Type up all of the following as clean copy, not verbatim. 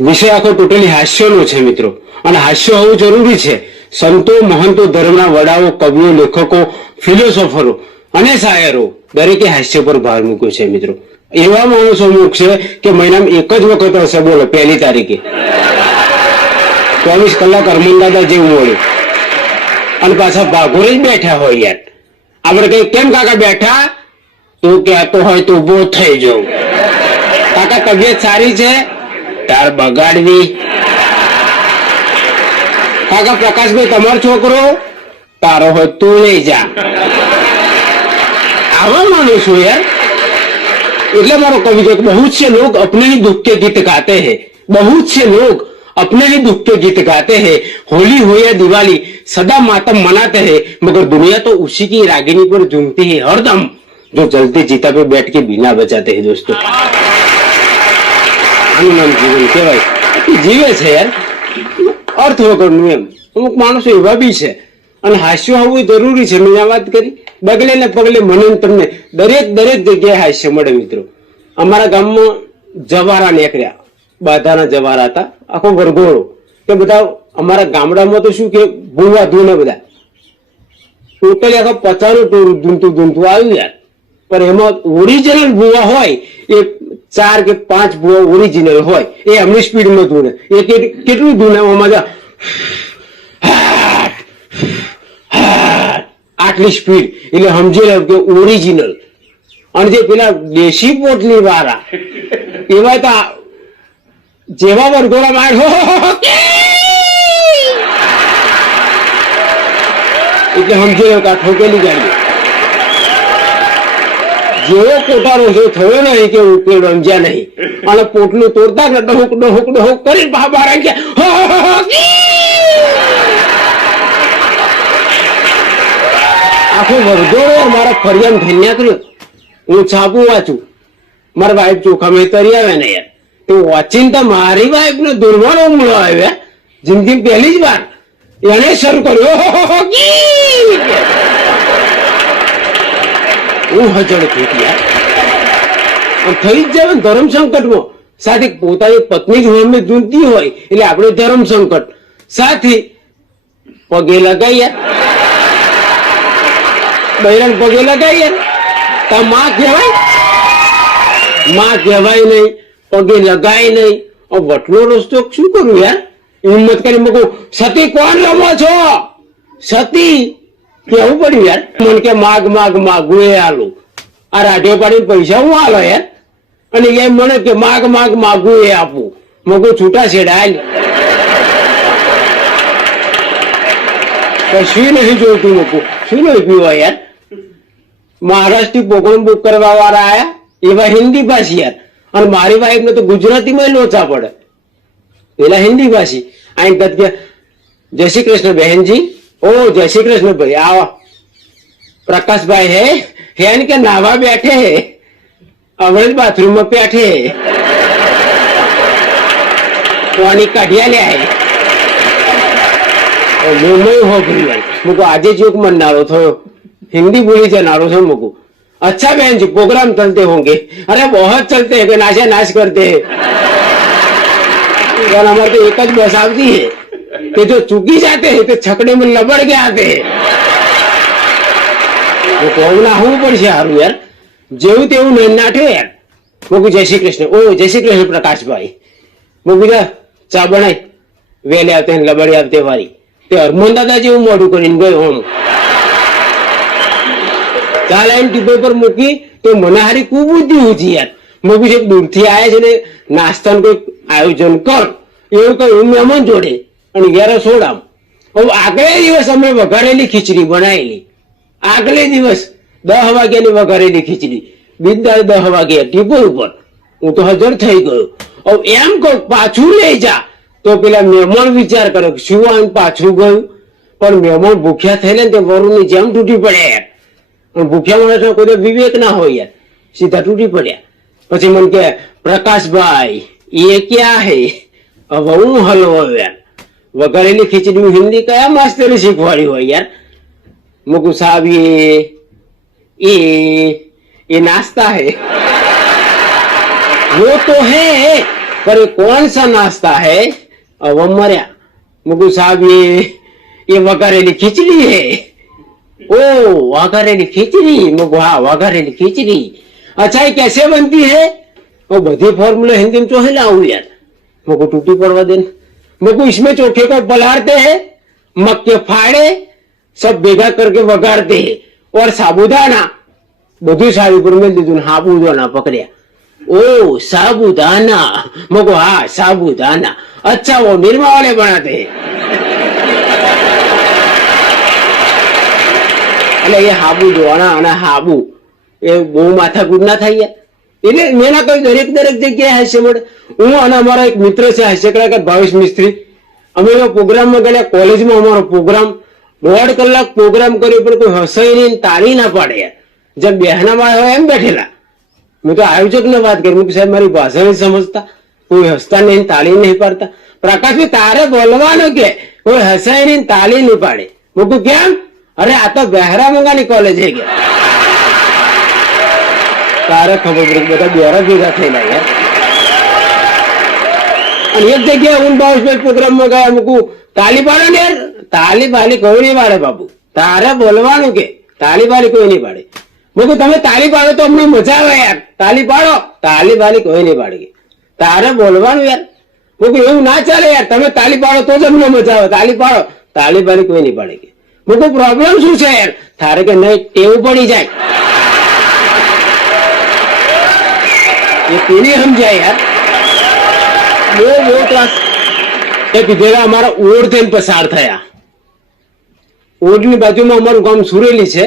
વિષય આખો ટોટલી હાસ્યનો છે મિત્રો, અને હાસ્ય હોવું જરૂરી છે. સંતો, મહંતો, ધર્મના વડાઓ, કવિઓ, લેખકો, ફિલોસોફરો અને શાયરો દરેકે હાસ્ય પર ભાર મૂક્યો છે મિત્રો. એવા માણસો મૂકશે કે મહિનામાં એક જ વખત હશે, બોલો, 1 તારીખે 24 કલાક હરમનદાદા જેવું મળે, અને પાછા ભાગોરે જ બેઠા હોય યાર. આપણે કઈ કેમ કાકા બેઠા, તું કહેતો હોય તો ઉભો થઈ જાઉં. કાકા તબિયત સારી છે, તાર બગાડવી. કાકા પ્રકાશભાઈ તમારો છોકરો, તારો હોય તું લઈ જા. આવા માણસો યાર. એટલે મારો कवि जो बहुत से लोग अपने ही दुख के गीत गाते हैं, बहुत से लोग अपने ही दुख के गीत गाते हैं. होली हो या दिवाली सदा मातम मनाते हैं, मगर दुनिया तो उसी की रागिनी पर झूमती है हरदम, जो जलते चीता पे बैठ के बिना बजाते हैं. दोस्तों, આનું નામ જીવન કહેવાય. જીવે છે યાર અર્થ વગરનું. એમ અમુક માણસો એવા બી છે, અને હાસ્ય હોવું જરૂરી છે. મેં આ વાત કરી, ડગલે ને પગલે મને તમને દરેક જગ્યાએ હાસ્ય મળે મિત્રો. અમારા ગામમાં જવારા નીકળ્યા, બાધાના જવારા હતા, આખો વરઘોડો. કે બધા અમારા ગામડામાં તો શું કે ભૂવા ધૂને બધા ટોટલી આખા 50 ધૂનતું આવ્યું યાર. પણ એમાં ઓરિજિનલ ભૂવા હોય એ 4 કે 5 ભૂવા ઓરિજિનલ હોય, એ એમની સ્પીડમાં ધૂને. એ કેટલું ધૂનામાં આટલી સ્પીડ, એટલે સમજી લો કે ઓરિજિનલ. અને જે પેલા દેશી પોટલી વાળા એવા તો જેવા વરઘોડા માર એટલે સમજી લો કે આ ઠોકેલી ગાડી. જેવો કોટારો છે થયો નહીં કે ઉકેલ રમજ્યા નહીં, અને પોટલું તોડતા ડહોક કરી બહાર આવી ગયા. આખો વરઘોડો મારા ફરિયાદ થઈ નીકળ્યો. હું છાપું વાંચું, મારા વાઈફ ચોખા મેં તરી આવે ને યાર, તો વાંચીને તો મારી વાઈફ નો દુર્વાનો મૂળો આવ્યા. જિંદગી પહેલી જ વાર એને શરૂ કર્યો. હું હજળ થઈ ગયા. થઈ જ જાય ધર્મ સંકટમાં. સાથે પોતાની પત્ની જ હોમે ધૂનતી હોય એટલે આપણે ધર્મ સંકટ સાથે પગે લગાવ્યા. બૈરાન પગે લગાવ્યા. તા માં કહેવાય? માં કહેવાય નહીં, પગે લગાય નહીં. વટલો રસ્તો શું કરું યાર? હિંમત કરી મૂકું. સતી કોણ રમો છો? સતી કેવું પડ્યું યાર. મને કે માગ એ આલું. આ રાઢે પાડીને પૈસા હું આલો યાર? અને એમ મને કે માગું એ આપું. મગું છૂટા છેડાય કશું નહીં જોઈતું. મૂકું શું નહીં પીવા યાર. મહારાષ્ટ્ર પ્રોગ્રામ બુક કરવા વાળા આયા, એવા હિન્દી ભાષી યાર. અને મારી વાઈફ ને તો ગુજરાતીમાં લોચા પડે. પેલા હિન્દી ભાષી આઈ કે જય શ્રી કૃષ્ણ બહેનજી. ઓ જય શ્રી કૃષ્ણ ભાઈ, આવો પ્રકાશભાઈ હે કે નાવા બેઠે હે, હવે બાથરૂમ માં બેઠે પાણી કાઢ્યા લે. मुझको आज जोक मननारो थो, हिंदी बोली जनारो थो मुझको. अच्छा बहन जी प्रोग्राम चलते होंगे? अरे बहुत चलते हैं, नाशा नाश करते हैं यार. हमारे तो एक જ बस आती है कि जो चूकी जाते हैं तो छकड़े में लबड़ के आते हैं. वो कौन ना હું પડશે હારું યાર. જેવું તેવું નહીં નાઠ્યો યાર. મુકુ જય શ્રી કૃષ્ણ. ઓ જય શ્રી કૃષ્ણ પ્રકાશભાઈ. મુકુ ચા બનાય વેલે આવતે લબડી આવતે વારી. તે હરમોહન દાદા જેવું મોઢું કરીને ગયો હું. ચા લાઈન ટીપે પર મૂકી તો મને હારી ખૂબ બુદ્ધિ ઊંચી યાર. મુકુ છે દૂરથી આવ્યા છે ને નાસ્તાનું કોઈ આયોજન કર એવું કહ્યું મહેમાન જોડે અને ઘેર સોડામ. હવે આગલે દિવસ અમે વઘારેલી ખીચડી બનાવેલી. આગલે દિવસ 10 વાગ્યાની વઘારેલી ખીચડી. બીજા 10 વાગ્યા ટીપો ઉપર હું તો હાજર થઈ ગયો. હવે એમ કહું પાછું લઈ જા તો પેલા મહેમાન વિચાર કરે શું આમ પાછું ગયું. પણ મહેમાન ભૂખ્યા થયેલા ને તે વરુની જેમ તૂટી પડ્યા યાર. પણ ભૂખ્યા માણસનો કોઈ વિવેક ના હોય યાર, સીધા તૂટી પડ્યા. પછી મને કે પ્રકાશભાઈ એ ક્યાં હે? હવે હું હલવો યાર. વઘારેલી ખીચડી હિન્દી કયા માસ્તરે શીખવાડી હોય યાર. मुकु साहब ये नाश्ता है. वो तो है पर ये कौन सा नाश्ता है? अब वो मर्या मुकु साहब ये वघारेली खिचड़ी है। ओ वघारेली खिचड़ी? मुकु हाँ वघारेली खिचड़ी। अच्छा ये कैसे बनती है? वो बधी फॉर्मूला हिंदी में चोहे लाऊं यार, मुझको टूटी पड़वा देना। मुझको इसमें चोखे को पलारते हैं, मक्के फाड़े सब भेगा करके वगाड़ते हैं और साबुदाना બધું સારી પર મેં દીધું ને સાબુદાના પકડ્યા। ओ साबुदाना? मुझको हाँ साबुदाना। अच्छा वो निरमा वाले बनाते हैं। એટલે એ સાબુદાના અને સાબુ એ બહુ માથાકૂટ ના થાય યાર। એટલે મેં ના કહ્યું દરેક જગ્યાએ હાસ્ય મળે। હું અને અમારા એક મિત્ર છે હાસ્ય કલાકાર ભાવેશ મિસ્ત્રી, અમે પ્રોગ્રામમાં ગયેલા, કોલેજમાં અમારો પ્રોગ્રામ 1.5 કલાક પ્રોગ્રામ કર્યો પણ કોઈ હસાઈ નહીં, તાળી ના પાડે યાર। जब बहना मारा हो एम बैठेला, मैं तो आयोजक ने बात करी, मुझे साहब मारी भाषा नहीं समझता, कोई हंसता नहीं, ताली नहीं पाड़ता। प्रकाश में तारे बोलवानो के कोई हंसाई नहीं, ताली नहीं पाड़े। मुझको क्या? अरे आ तो बहरा मंगानी कॉलेज है क्या? तारे खबर पड़ी बता बहरा भेगा थेला यार। और एक जगह उन बाउस में प्रोग्राम में गया, मुझको ताली पाड़ो ने यार, ताली बाली कोई नहीं पाड़े बाबू, तारे बोलवानो के ताली बाली कोई नहीं पाड़े। मुझे તમે તાલી પાડો તો અમને મજા આવે યાર, તાલી પાડો, તાલી બાલી કોઈ નહીં પાડે, તારે બોલવાનું યાર। મુકે એવું ના ચાલે યાર, તમે તાલી પાડો તો જ અમને મજા આવે, તાલી પાડો, તાલી બાલી કોઈ નહીં પાડે। મુકે પ્રોબ્લેમ શું છે યાર? તારે કે નહીં ટેવ પડી જાય, એ પેલી સમજાય યાર। બહુ ત્રાસ એ કીધેલા અમારા ઓઢ થઈને પસાર થયા। ઓઢની બાજુમાં અમારું ગામ સુરેલી છે,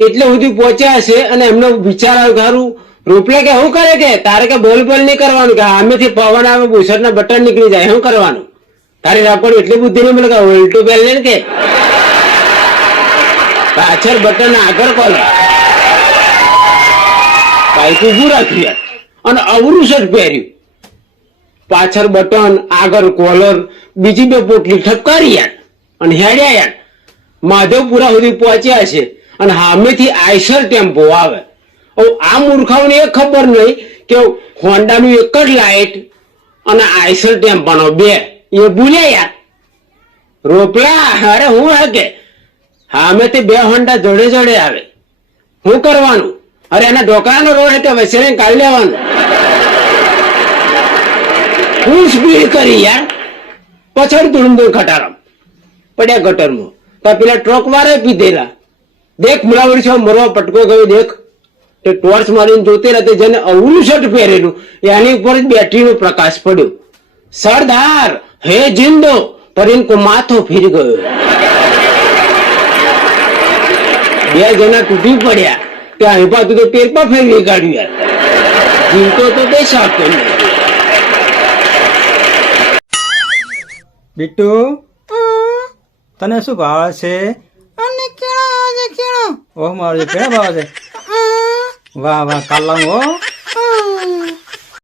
એટલે સુધી પહોંચ્યા છે અને એમનો વિચાર આવ્યો રૂપલે કે શું કરે કે તારે કે બોલ નહીં કરવાનું, કે આમેથી પવન આવે બુશર્ટના બટન નીકળી જાય, શું કરવાનું? તારી રાખોડ એટલી બુદ્ધિ નહીં મળે કે ઉલટું પહેલ લે કે પાછળ બટન આગળ કોલર બાઈક ઉભું રાખ્યું અને અવરું શર્ટ પહેર્યું, પાછળ બટન આગળ કોલર, બીજી બે પોટલી ઠપકારી યાર અને હેડ્યા યાર। માધવપુરા સુધી પહોંચ્યા છે અને સામેથી આઈસર ટેમ્પો આવે। આ મૂર્ખાઓને એ ખબર નહીં કે હોન્ડાનું એક જ લાઈટ અને આઈસર ટેમ્પાનો બે, એ ભૂલ્યા યાર। રોપલા અરે હું હે કે સામેથી બે હોન્ડા જોડે આવે, શું કરવાનું? અરે એના ઢોકળાનો રોડ હે કે વસેને કાઢી લેવાનું। હું સ્પીડ કરી યાર, પછાડ ધૂળ ખટારામ પડ્યા ગટરમાં। તો પેલા ટ્રક વાળા પીધેલા, દેખ મુલાવડી છો મરવા પટકો ગયો દેખ, તે ટોર્ચ મારીને જોતે રહેતે, જેને અવળું શર્ટ પહેરેલું એની ઉપર જ બેટરીનો પ્રકાશ પડ્યો। સરદાર હે જિંદો પર ઇનકો માથો ફીર ગયો। બે જણા તૂટી પડ્યા, ત્યાં હિપાતું તો પેરપા ફેરવી કાઢ્યું યાર, જીવતો તો તે શકતો નહીં। બીટુ તને શું ભાવે છે? અને કેળા આવે છે, કેળા. ઓહ મારો કેળા ભાવે છે? વાહ વાહ કાલ લાવું હો।